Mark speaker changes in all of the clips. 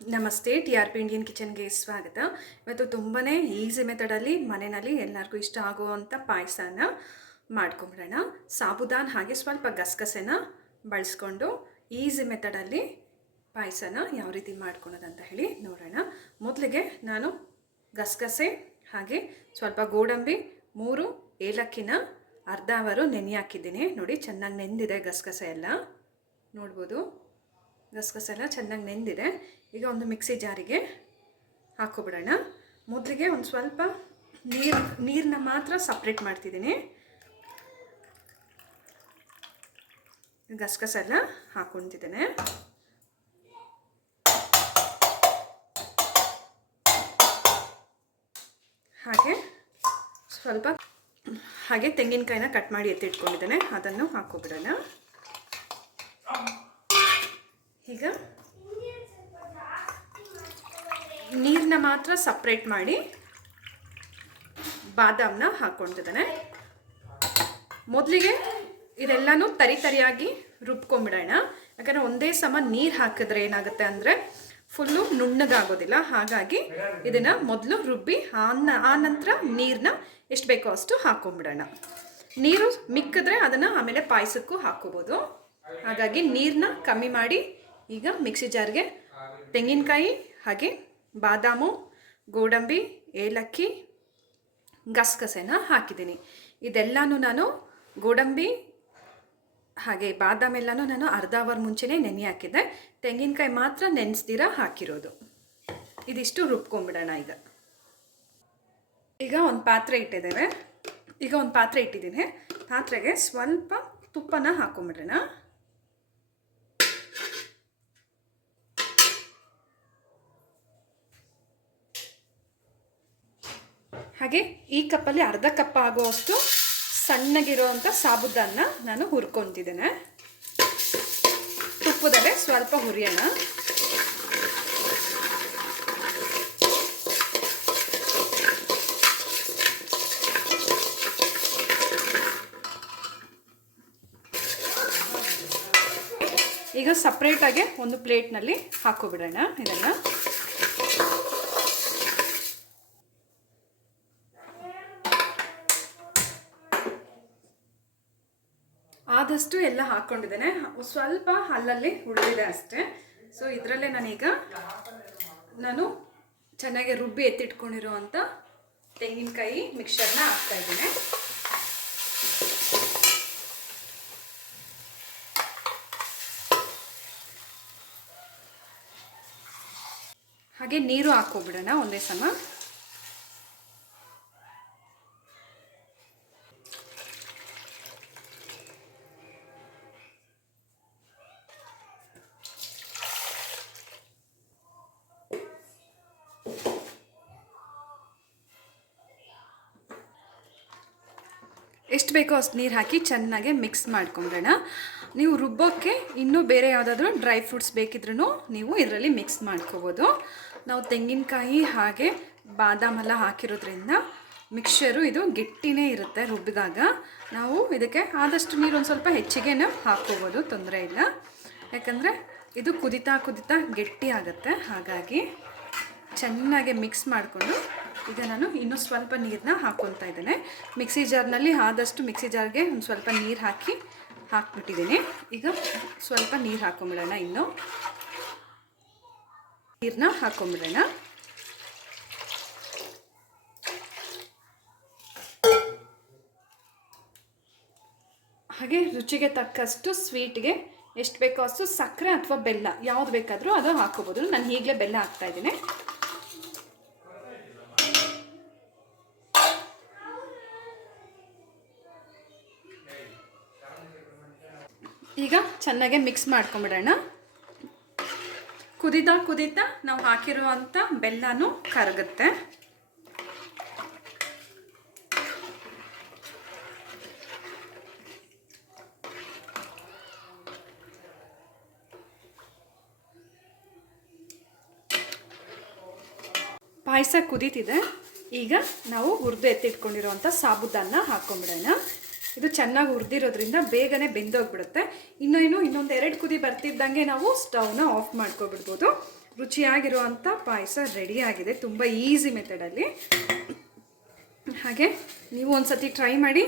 Speaker 1: ನಮಸ್ತೆ, T R P Indian ಕಿಚನ್ಗೆ ಸ್ವಾಗತ. ಇವತ್ತು ತುಂಬಾ ಈಸಿ ಮೆಥಡಲ್ಲಿ ಮನೆಯಲ್ಲಿ ಎಲ್ಲರಿಗೂ ಇಷ್ಟ ಆಗುವಂಥ ಪಾಯಸನ ಮಾಡ್ಕೊಂಬಿಡೋಣ. ಸಾಬುದಾನ್ ಹಾಗೆ ಸ್ವಲ್ಪ ಗಸಗಸೆನ ಬಳಸ್ಕೊಂಡು ಈಸಿ ಮೆಥಡಲ್ಲಿ ಪಾಯಸನ ಯಾವ ರೀತಿ ಮಾಡ್ಕೊಳೋದಂತ ಹೇಳಿ ನೋಡೋಣ. ಮೊದಲಿಗೆ ನಾನು ಗಸಗಸೆ ಹಾಗೆ ಸ್ವಲ್ಪ ಗೋಡಂಬಿ, ಮೂರು ಏಲಕ್ಕಿನ ಅರ್ಧ ಅವರು ನೆನೆ ಹಾಕಿದ್ದೀನಿ. ನೋಡಿ, ಚೆನ್ನಾಗಿ ನೆಂದಿದೆ ಗಸಗಸೆ ಎಲ್ಲ. ನೋಡ್ಬೋದು. ಗಸಗಸೆ ಎಲ್ಲ ಚೆನ್ನಾಗಿ ನೆಂದಿದೆ. ಈಗ ಒಂದು ಮಿಕ್ಸಿ ಜಾರಿಗೆ ಹಾಕ್ಕೊಬಿಡೋಣ. ಮೊದಲಿಗೆ ಒಂದು ಸ್ವಲ್ಪ ನೀರು ನೀರನ್ನ ಮಾತ್ರ ಸಪ್ರೇಟ್ ಮಾಡ್ತಿದ್ದೀನಿ. ಗಸಗಸೆ ಎಲ್ಲ ಹಾಕ್ಕೊತಿದ್ದೇನೆ. ಹಾಗೆ ಸ್ವಲ್ಪ ಹಾಗೆ ತೆಂಗಿನಕಾಯಿನ ಕಟ್ ಮಾಡಿ ಎತ್ತಿಟ್ಕೊಂಡಿದ್ದೇನೆ. ಅದನ್ನು ಹಾಕೋಬಿಡೋಣ ಈಗ ನೀರನ್ನ ಮಾತ್ರ ಸಪ್ರೇಟ್ ಮಾಡಿ ಬಾದಾಮನ್ನ ಹಾಕ್ಕೊಂಡಿದ್ದಾನೆ. ಮೊದಲಿಗೆ ಇದೆಲ್ಲನೂ ತರಿ ತರಿಯಾಗಿ ರುಬ್ಕೊಂಡ್ಬಿಡೋಣ. ಯಾಕಂದರೆ ಒಂದೇ ಸಮ ನೀರು ಹಾಕಿದ್ರೆ ಏನಾಗುತ್ತೆ ಅಂದರೆ ಫುಲ್ಲು ನುಣ್ಣಗಾಗೋದಿಲ್ಲ. ಹಾಗಾಗಿ ಇದನ್ನು ಮೊದಲು ರುಬ್ಬಿ ಆ ನೀರನ್ನ ಎಷ್ಟು ಬೇಕೋ ಅಷ್ಟು ಹಾಕ್ಕೊಂಬಿಡೋಣ ನೀರು ಮಿಕ್ಕಿದ್ರೆ ಅದನ್ನು ಆಮೇಲೆ ಪಾಯಸಕ್ಕೂ ಹಾಕ್ಕೋಬೋದು. ಹಾಗಾಗಿ ನೀರನ್ನ ಕಮ್ಮಿ ಮಾಡಿ ಈಗ ಮಿಕ್ಸಿ ಜಾರ್ಗೆ ತೆಂಗಿನಕಾಯಿ, ಹಾಗೆ ಬಾದಾಮು, ಗೋಡಂಬಿ, ಏಲಕ್ಕಿ, ಗಸಗಸೆನ ಹಾಕಿದ್ದೀನಿ. ಇದೆಲ್ಲನೂ ನಾನು ಗೋಡಂಬಿ, ಹಾಗೆ ಬಾದಾಮೆಲ್ಲನೂ ನಾನು ಅರ್ಧ ಅವರ್ ಮುಂಚೆನೇ ನೆನೆ ಹಾಕಿದ್ದೆ. ತೆಂಗಿನಕಾಯಿ ಮಾತ್ರ ನೆನೆಸ್ದಿರ ಹಾಕಿರೋದು. ಇದಿಷ್ಟು ರುಬ್ಕೊಂಬಿಡೋಣ ಈಗ. ಈಗ ಒಂದು ಪಾತ್ರೆ ಇಟ್ಟಿದ್ದೇವೆ. ಈಗ ಒಂದು ಪಾತ್ರೆ ಇಟ್ಟಿದ್ದೀನಿ. ಪಾತ್ರೆಗೆ ಸ್ವಲ್ಪ ತುಪ್ಪನ ಹಾಕೊಂಬಿಡೋಣ. ಹಾಗೆ ಈ ಕಪ್ಪಲ್ಲಿ ಅರ್ಧ ಕಪ್ ಆಗುವಷ್ಟು ಸಣ್ಣಗಿರುವಂಥ ಸಾಬುದಾನ ನಾನು ಹುರ್ಕೊತಿದ್ದೇನೆ. ತುಪ್ಪದಲ್ಲೇ ಸ್ವಲ್ಪ ಹುರಿಯೋಣ. ಈಗ ಸಪ್ರೇಟಾಗಿ ಒಂದು ಪ್ಲೇಟ್ನಲ್ಲಿ ಹಾಕೋಬಿಡೋಣ ಇದನ್ನು. ಆದಷ್ಟು ಎಲ್ಲ ಹಾಕ್ಕೊಂಡಿದ್ದೇನೆ ಸ್ವಲ್ಪ ಅಲ್ಲಲ್ಲಿ ಉಳಿದಿದೆ ಅಷ್ಟೇ. ಸೊ ಇದರಲ್ಲೇ ನಾನೀಗ ನಾನು ಚೆನ್ನಾಗಿ ರುಬ್ಬಿ ಎತ್ತಿಟ್ಕೊಂಡಿರುವಂಥ ತೆಂಗಿನಕಾಯಿ ಮಿಕ್ಸರ್ನ ಹಾಕ್ತಾ ಇದ್ದೀನಿ. ಹಾಗೆ ನೀರು ಹಾಕೋಬಿಡೋಣ ಒಂದೇ ಸಮ. ಎಷ್ಟು ಬೇಕೋ ಅಷ್ಟು ನೀರು ಹಾಕಿ ಚೆನ್ನಾಗಿ ಮಿಕ್ಸ್ ಮಾಡ್ಕೊಂಬಿಡೋಣ ನೀವು ರುಬ್ಬೋಕ್ಕೆ ಇನ್ನೂ ಬೇರೆ ಯಾವುದಾದ್ರೂ ಡ್ರೈ ಫ್ರೂಟ್ಸ್ ಬೇಕಿದ್ರೂ ನೀವು ಇದರಲ್ಲಿ ಮಿಕ್ಸ್ ಮಾಡ್ಕೋಬೋದು. ನಾವು ತೆಂಗಿನಕಾಯಿ ಹಾಗೆ ಬಾದಾಮೆಲ್ಲ ಹಾಕಿರೋದ್ರಿಂದ ಮಿಕ್ಸರು ಇದು ಗಟ್ಟಿನೇ ಇರುತ್ತೆ ರುಬ್ಬಿದಾಗ ನಾವು ಇದಕ್ಕೆ ಆದಷ್ಟು ನೀರು ಒಂದು ಸ್ವಲ್ಪ ಹೆಚ್ಚಿಗೆ ಹಾಕ್ಕೋಬೋದು ತೊಂದರೆ ಇಲ್ಲ. ಯಾಕಂದರೆ ಇದು ಕುದಿತಾ ಕುದಿತಾ ಗಟ್ಟಿ ಆಗುತ್ತೆ. ಹಾಗಾಗಿ ಚೆನ್ನಾಗಿ ಮಿಕ್ಸ್ ಮಾಡಿಕೊಂಡು ಈಗ ನಾನು ಇನ್ನೂ ಸ್ವಲ್ಪ ನೀರನ್ನ ಹಾಕ್ಕೊತಾ ಇದ್ದೇನೆ. ಮಿಕ್ಸಿ ಜಾರ್ನಲ್ಲಿ ಆದಷ್ಟು ಮಿಕ್ಸಿ ಜಾರ್ಗೆ ಒಂದು ಸ್ವಲ್ಪ ನೀರು ಹಾಕಿ ಹಾಕ್ಬಿಟ್ಟಿದ್ದೀನಿ. ಈಗ ಸ್ವಲ್ಪ ನೀರು ಹಾಕೊಂಬಿಡೋಣ ಇನ್ನು. ನೀರನ್ನ ಹಾಕೊಂಬಿಡೋಣ. ಹಾಗೆ ರುಚಿಗೆ ತಕ್ಕಷ್ಟು ಸ್ವೀಟ್ಗೆ ಎಷ್ಟು ಬೇಕೋ ಅಷ್ಟು ಸಕ್ಕರೆ ಅಥವಾ ಬೆಲ್ಲ ಯಾವ್ದು ಬೇಕಾದರೂ ಅದು ಹಾಕೋಬೋದು ನಾನು ಈಗಲೇ ಬೆಲ್ಲ ಹಾಕ್ತಾ ಇದ್ದೀನಿ ಈಗ ಚೆನ್ನಾಗೆ ಮಿಕ್ಸ್ ಮಾಡ್ಕೊಂಬಿಡೋಣ. ಕುದಿತಾ ಕುದಿತಾ ನಾವು ಹಾಕಿರುವಂಥ ಬೆಲ್ಲನೂ ಕರಗುತ್ತೆ. ಪಾಯಸ ಕುದೀತಿದೆ. ಈಗ ನಾವು ಹುರಿದು ಎತ್ತಿಟ್ಕೊಂಡಿರುವಂಥ ಸಾಬುದಾನ ಹಾಕ್ಕೊಂಬಿಡೋಣ ಇದು ಚೆನ್ನಾಗಿ ಹುರಿದಿರೋದ್ರಿಂದ ಬೇಗನೆ ಬೆಂದೋಗ್ಬಿಡುತ್ತೆ. ಇನ್ನೇನು ಇನ್ನು ಇನ್ನೊಂದು ಎರಡು ಕುದಿ ಬರ್ತಿದ್ದಂಗೆ ನಾವು ಸ್ಟವ್ನ ಆಫ್ ಮಾಡ್ಕೊಬಿಡ್ಬೋದು. ರುಚಿಯಾಗಿರುವಂಥ ಪಾಯಸ ರೆಡಿಯಾಗಿದೆ ತುಂಬ ಈಸಿ ಮೆಥಡಲ್ಲಿ ಹಾಗೆ ನೀವು ಒಂದ್ಸತಿ ಟ್ರೈ ಮಾಡಿ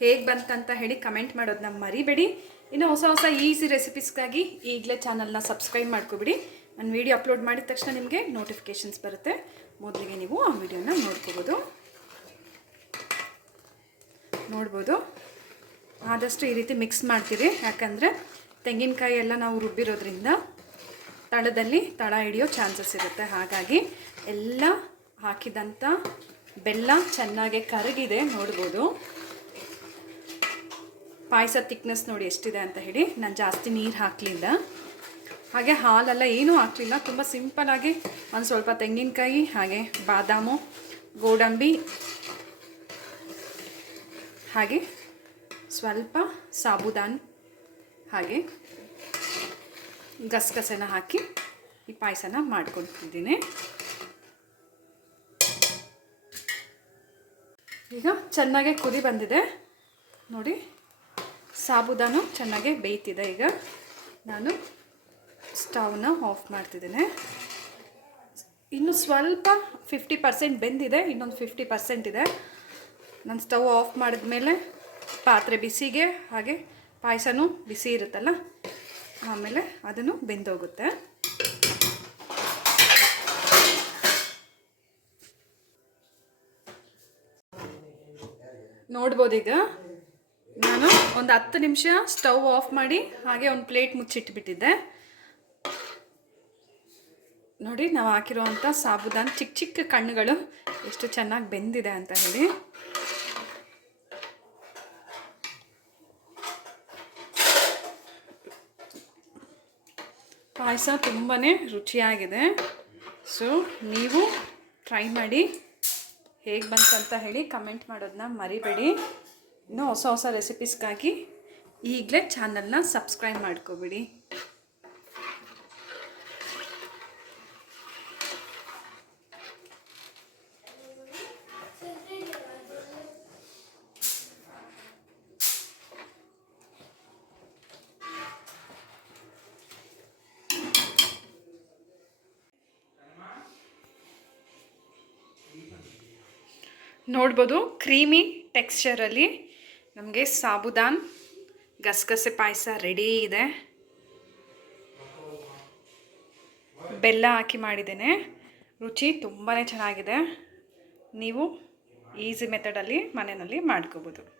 Speaker 1: ಹೇಗೆ ಬಂತಂತ ಹೇಳಿ ಕಮೆಂಟ್ ಮಾಡೋದನ್ನ ಮರಿಬೇಡಿ. ಇನ್ನು ಹೊಸ ಹೊಸ ಈಸಿ ರೆಸಿಪೀಸ್ಗಾಗಿ ಈಗಲೇ ಚಾನಲ್ನ ಸಬ್ಸ್ಕ್ರೈಬ್ ಮಾಡ್ಕೊಬಿಡಿ. ನಾನು ವೀಡಿಯೋ ಅಪ್ಲೋಡ್ ಮಾಡಿದ ತಕ್ಷಣ ನಿಮಗೆ ನೋಟಿಫಿಕೇಷನ್ಸ್ ಬರುತ್ತೆ. ಮೊದಲಿಗೆ ನೀವು ಆ ವಿಡಿಯೋನ ನೋಡ್ಕೋಬೋದು. ನೋಡ್ಬೋದು. ಆದಷ್ಟು ಈ ರೀತಿ ಮಿಕ್ಸ್ ಮಾಡ್ತೀರಿ. ಯಾಕಂದರೆ ತೆಂಗಿನಕಾಯಿ ಎಲ್ಲ ನಾವು ರುಬ್ಬಿರೋದ್ರಿಂದ ತಳದಲ್ಲಿ ತಳ ಹಿಡಿಯೋ ಚಾನ್ಸಸ್ ಇರುತ್ತೆ. ಹಾಗಾಗಿ ಎಲ್ಲ ಹಾಕಿದಂಥ ಬೆಲ್ಲ ಚೆನ್ನಾಗಿ ಕರಗಿದೆ ನೋಡ್ಬೋದು. ಪಾಯಸ ತಿಕ್ನೆಸ್ ನೋಡಿ ಎಷ್ಟಿದೆ ಅಂತ ಹೇಳಿ. ನಾನು ಜಾಸ್ತಿ ನೀರು ಹಾಕಲಿಲ್ಲ. ಹಾಗೆ ಹಾಲೆಲ್ಲ ಏನೂ ಹಾಕಲಿಲ್ಲ. ತುಂಬ ಸಿಂಪಲಾಗಿ ಒಂದು ಸ್ವಲ್ಪ ತೆಂಗಿನಕಾಯಿ, ಹಾಗೆ ಬಾದಾಮು, ಗೋಡಂಬಿ, ಹಾಗೆ ಸ್ವಲ್ಪ ಸಾಬುದಾನ್ ಹಾಗೆ ಗಸಗಸೆನ ಹಾಕಿ ಈ ಪಾಯಸನ ಮಾಡ್ಕೊಳ್ತಿದ್ದೀನಿ ಈಗ ಚೆನ್ನಾಗೆ ಕುದಿ ಬಂದಿದೆ. ನೋಡಿ, ಸಾಬುದಾನು ಚೆನ್ನಾಗೆ ಬೇಯ್ತಿದೆ ಈಗ. ನಾನು ಸ್ಟವ್ನ ಆಫ್ ಮಾಡ್ತಿದ್ದೇನೆ. ಇನ್ನು ಸ್ವಲ್ಪ ಫಿಫ್ಟಿ ಪರ್ಸೆಂಟ್ ಬೆಂದಿದೆ, ಇನ್ನೊಂದು ಫಿಫ್ಟಿ ಪರ್ಸೆಂಟ್ ಇದೆ. ನಾನು ಸ್ಟವ್ ಆಫ್ ಮಾಡಿದ್ಮೇಲೆ ಪಾತ್ರೆ ಬಿಸಿಗೆ ಹಾಗೆ ಪಾಯಸನೂ ಬಿಸಿ ಇರುತ್ತಲ್ಲ, ಆಮೇಲೆ ಅದನ್ನು ಬೆಂದೋಗುತ್ತೆ. ನೋಡ್ಬೋದು ಈಗ. ನಾನು ಒಂದು ಹತ್ತು ನಿಮಿಷ ಸ್ಟವ್ ಆಫ್ ಮಾಡಿ ಹಾಗೆ ಒಂದು ಪ್ಲೇಟ್ ಮುಚ್ಚಿಟ್ಬಿಟ್ಟಿದ್ದೆ. ನೋಡಿ, ನಾವು ಹಾಕಿರುವಂಥ ಸಾಬುದಾನ್ ಚಿಕ್ಕ ಚಿಕ್ಕ ಕಣ್ಣುಗಳು ಎಷ್ಟು ಚೆನ್ನಾಗಿ ಬೆಂದಿದೆ ಅಂತ ಹೇಳಿ. ಪಾಯಸ ತುಂಬಾ ರುಚಿಯಾಗಿದೆ. ಸೊ ನೀವು ಟ್ರೈ ಮಾಡಿ ಹೇಗೆ ಬಂತಂತ ಹೇಳಿ ಕಮೆಂಟ್ ಮಾಡೋದನ್ನ ಮರಿಬೇಡಿ. ಇನ್ನೂ ಹೊಸ ಹೊಸ ರೆಸಿಪೀಸ್ಗಾಗಿ ಈಗಲೇ ಚಾನಲ್ನ ಸಬ್ಸ್ಕ್ರೈಬ್ ಮಾಡ್ಕೊಬಿಡಿ. ನೋಡ್ಬೋದು, ಕ್ರೀಮಿ ಟೆಕ್ಸ್ಚರಲ್ಲಿ ನಮಗೆ ಸಾಬುದಾನ್, ಗಸಗಸೆ ಪಾಯಸ ರೆಡಿ ಇದೆ. ಬೆಲ್ಲ ಹಾಕಿ ಮಾಡಿದ್ದೇನೆ. ರುಚಿ ತುಂಬಾ ಚೆನ್ನಾಗಿದೆ. ನೀವು ಈಸಿ ಮೆಥಡಲ್ಲಿ ಮನೆಯಲ್ಲಿ ಮಾಡ್ಕೋಬೋದು.